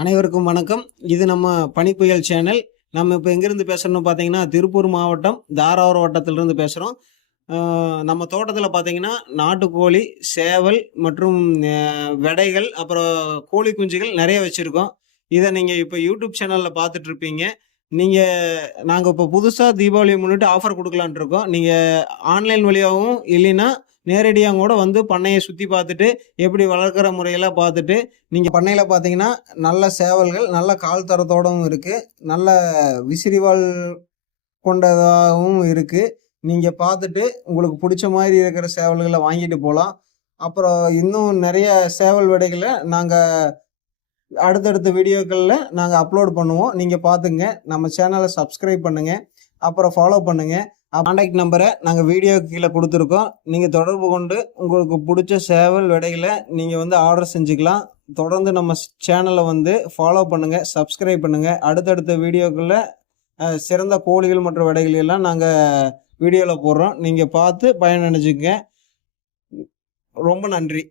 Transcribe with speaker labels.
Speaker 1: அனைவருக்கும் வணக்கம். இது நம்ம பனிப்புயல் சேனல். நம்ம இப்போ எங்கேருந்து பேசுகிறோம்னு பார்த்தீங்கன்னா திருப்பூர் மாவட்டம் தாராவூர் வட்டத்திலிருந்து பேசுகிறோம் நம்ம தோட்டத்தில் பார்த்தீங்கன்னா நாட்டுக்கோழி சேவல் மற்றும் விடைகள் அப்புறம் கோழி குஞ்சுகள் நிறைய வச்சுருக்கோம். இதை நீங்கள் இப்போ யூடியூப் சேனலில் பார்த்துட்ருப்பீங்க நீங்கள் நாங்கள் இப்போ புதுசாக தீபாவளி முன்னிட்டு ஆஃபர் கொடுக்கலான்ட்டு இருக்கோம். நீங்கள் ஆன்லைன் வழியாகவும் இல்லைன்னா நேரடியாக கூட வந்து பண்ணையை சுற்றி பார்த்துட்டு எப்படி வளர்க்குற முறையெல்லாம் பார்த்துட்டு நீங்கள் பண்ணையில் பார்த்தீங்கன்னா நல்ல சேவல்கள் நல்ல கால் தரத்தோடவும் இருக்குது நல்ல விசிறிவால் கொண்டதாகவும் இருக்குது நீங்கள் பார்த்துட்டு உங்களுக்கு பிடிச்ச மாதிரி இருக்கிற சேவல்களை வாங்கிட்டு போகலாம் அப்புறம் இன்னும் நிறைய சேவல் விடைகளை நாங்கள் அடுத்தடுத்த வீடியோக்களில் நாங்கள் அப்லோட் பண்ணுவோம். நீங்கள் பார்த்துங்க. நம்ம சேனலை சப்ஸ்கிரைப் பண்ணுங்கள் அப்புறம் ஃபாலோ பண்ணுங்கள் கான்டாக்ட் நம்பரை நாங்கள் வீடியோ கீழே கொடுத்துருக்கோம். நீங்கள் தொடர்பு கொண்டு உங்களுக்கு பிடிச்ச சேவல் விடைகளை நீங்கள் வந்து ஆர்டர் செஞ்சுக்கலாம். தொடர்ந்து நம்ம சேனலை வந்து ஃபாலோ பண்ணுங்கள் சப்ஸ்கிரைப் பண்ணுங்கள் அடுத்தடுத்த வீடியோக்களில் சிறந்த கோழிகள் மற்றும் விடைகள் எல்லாம் நாங்கள் வீடியோவில் போடுறோம். நீங்கள் பார்த்து பயனடைஞ்சுங்க ரொம்ப நன்றி.